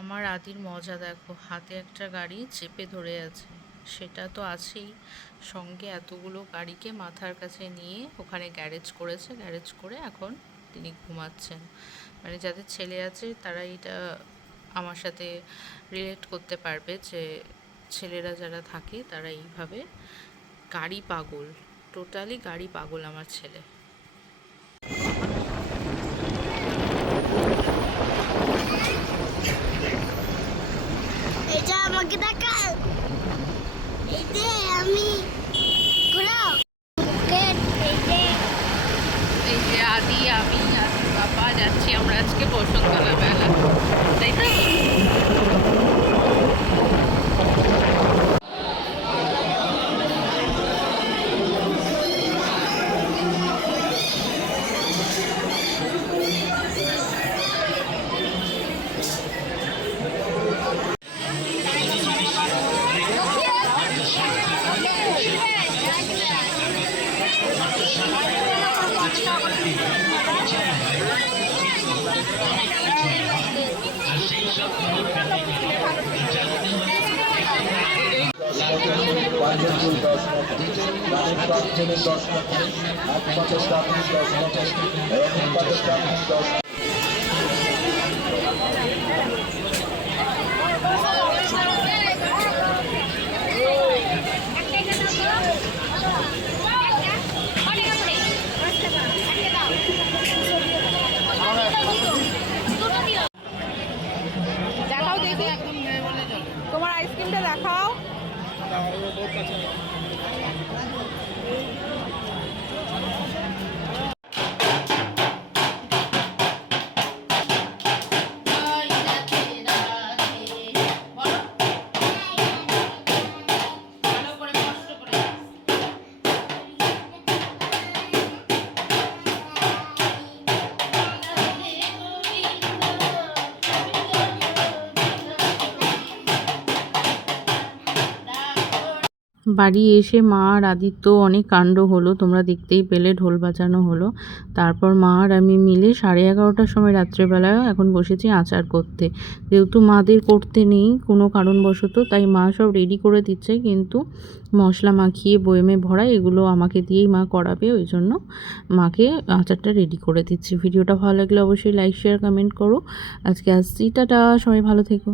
আমার আদির মজা দেখো, হাতে একটা গাড়ি চেপে ধরে আছে। সেটা তো আছেই, সঙ্গে এতগুলো গাড়িকে মাথার কাছে নিয়ে ওখানে গ্যারেজ করেছে। গ্যারেজ করে এখন তিনি ঘুমাচ্ছেন। মানে যাদের ছেলে আছে তারা এটা আমার সাথে রিলেট করতে পারবে যে ছেলেরা যারা থাকে তারা এইভাবে গাড়ি পাগল, টোটালি গাড়ি পাগল আমার ছেলে। এটা আমাকে দেখাও। এই যে আমি ঘোরাও এই যে আদি, আমি আদি বাবা যাচ্ছি আমরা আজকে বসন্তলা মেলা, তাই তো? দেখাও দেখি, তোমার আইসক্রিমটা দেখাও। বাড়ি এসে মা আর আদিত্য অনেক কাণ্ড হলো, তোমরা দেখতেই পেলে, ঢোল বাজানো হলো। তারপর মা আর আমি মিলে 11:30টার সময় রাত্রেবেলায় এখন বসেছি আচার করতে। যেহেতু মাদের করতে নেই কোনো কারণবশত, তাই মা সব রেডি করে দিচ্ছে, কিন্তু মশলা মাখিয়ে বয়েমে ভরা এগুলো আমাকে দিয়েই মা করাবে, ওই জন্য মাকে আচারটা রেডি করে দিচ্ছি। ভিডিওটা ভালো লাগলে অবশ্যই লাইক শেয়ার কমেন্ট করো। আজকে আসছি, টাটা, সবাই ভালো থেকো।